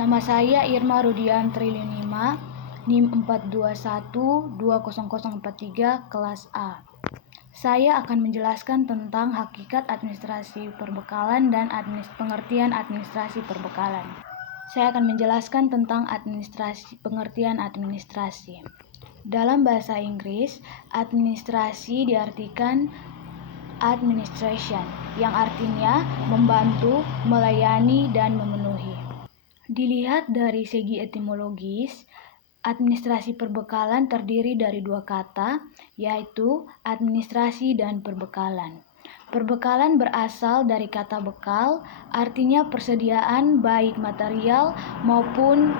Nama saya Irma Rudian Trilunima, NIM 421-20043 kelas A. Saya akan menjelaskan tentang hakikat administrasi perbekalan dan pengertian administrasi perbekalan. Saya akan menjelaskan tentang pengertian administrasi. Dalam bahasa Inggris, administrasi diartikan administration, yang artinya membantu, melayani, dan memenuhi. Dilihat dari segi etimologis, administrasi perbekalan terdiri dari dua kata, yaitu administrasi dan perbekalan. Perbekalan berasal dari kata bekal, artinya persediaan baik material maupun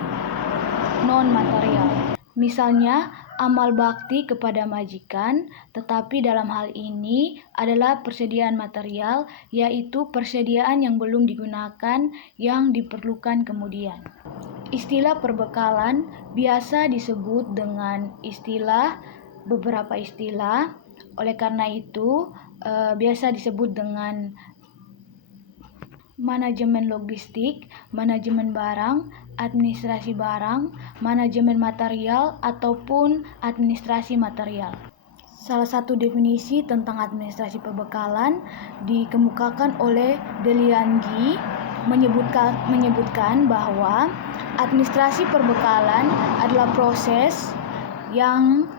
non-material. Misalnya, amal bakti kepada majikan, tetapi dalam hal ini adalah persediaan material, yaitu persediaan yang belum digunakan yang diperlukan kemudian. Istilah perbekalan biasa disebut dengan beberapa istilah, oleh karena itu biasa disebut dengan manajemen logistik, manajemen barang, administrasi barang, manajemen material, ataupun administrasi material. Salah satu definisi tentang administrasi perbekalan dikemukakan oleh Delianggi menyebutkan bahwa administrasi perbekalan adalah proses yang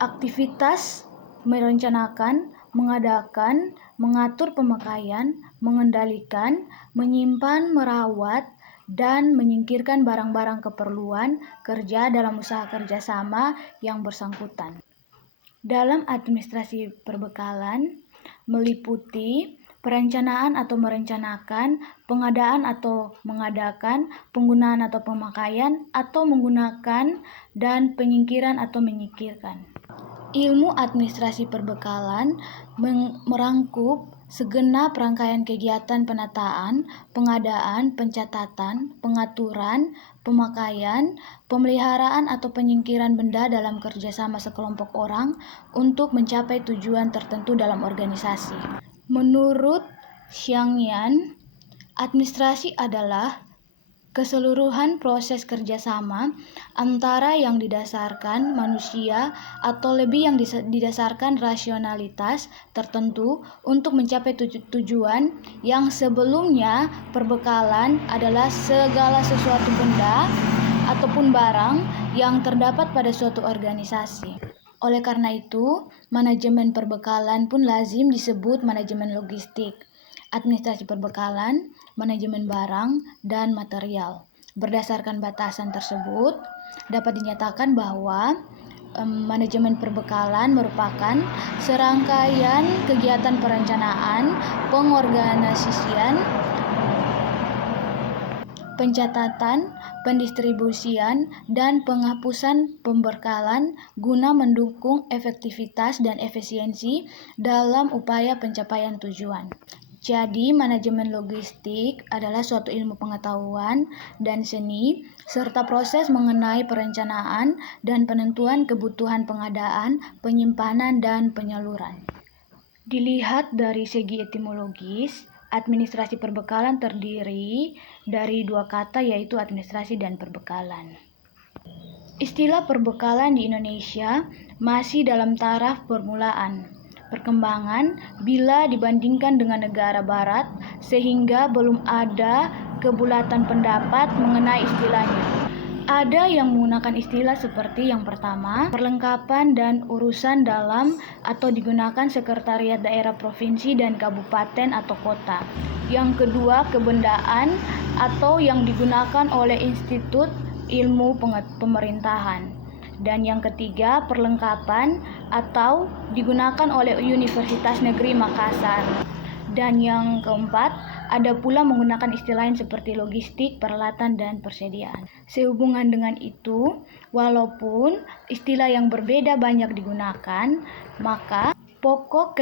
aktivitas merencanakan, mengadakan, mengatur pemakaian, mengendalikan, menyimpan, merawat, dan menyingkirkan barang-barang keperluan kerja dalam usaha kerjasama yang bersangkutan. Dalam administrasi perbekalan meliputi perencanaan atau merencanakan, pengadaan atau mengadakan, penggunaan atau pemakaian atau menggunakan, dan penyingkiran atau menyingkirkan. Ilmu administrasi perbekalan merangkup segenap rangkaian kegiatan penataan, pengadaan, pencatatan, pengaturan, pemakaian, pemeliharaan atau penyingkiran benda dalam kerjasama sekelompok orang untuk mencapai tujuan tertentu dalam organisasi. Menurut Xiangyan, administrasi adalah keseluruhan proses kerjasama antara yang didasarkan manusia atau lebih yang didasarkan rasionalitas tertentu untuk mencapai tujuan yang sebelumnya perbekalan adalah segala sesuatu benda ataupun barang yang terdapat pada suatu organisasi. Oleh karena itu, manajemen perbekalan pun lazim disebut manajemen logistik, administrasi perbekalan, manajemen barang, dan material. Berdasarkan batasan tersebut, dapat dinyatakan bahwa manajemen perbekalan merupakan serangkaian kegiatan perencanaan, pengorganisasian, pencatatan, pendistribusian, dan penghapusan pembekalan guna mendukung efektivitas dan efisiensi dalam upaya pencapaian tujuan. Jadi, manajemen logistik adalah suatu ilmu pengetahuan dan seni serta proses mengenai perencanaan dan penentuan kebutuhan pengadaan, penyimpanan, dan penyaluran. Dilihat dari segi etimologis, administrasi perbekalan terdiri dari dua kata, yaitu administrasi dan perbekalan. Istilah perbekalan di Indonesia masih dalam taraf permulaan perkembangan bila dibandingkan dengan negara barat, sehingga belum ada kebulatan pendapat mengenai istilahnya. Ada yang menggunakan istilah seperti yang pertama, perlengkapan dan urusan dalam atau digunakan sekretariat daerah provinsi dan kabupaten atau kota. Yang kedua, kebendaan atau yang digunakan oleh institut ilmu pemerintahan. Dan yang ketiga, perlengkapan atau digunakan oleh Universitas Negeri Makassar. Dan yang keempat, ada pula menggunakan istilah lain seperti logistik, peralatan, dan persediaan. Sehubungan dengan itu, walaupun istilah yang berbeda banyak digunakan, maka pokok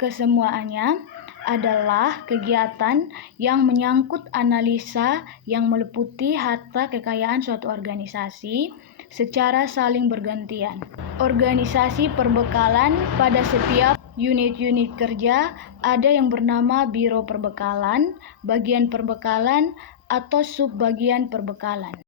kesemuanya adalah kegiatan yang menyangkut analisa yang meliputi harta kekayaan suatu organisasi secara saling bergantian. Organisasi perbekalan pada setiap unit-unit kerja ada yang bernama Biro Perbekalan, Bagian Perbekalan, atau subbagian perbekalan.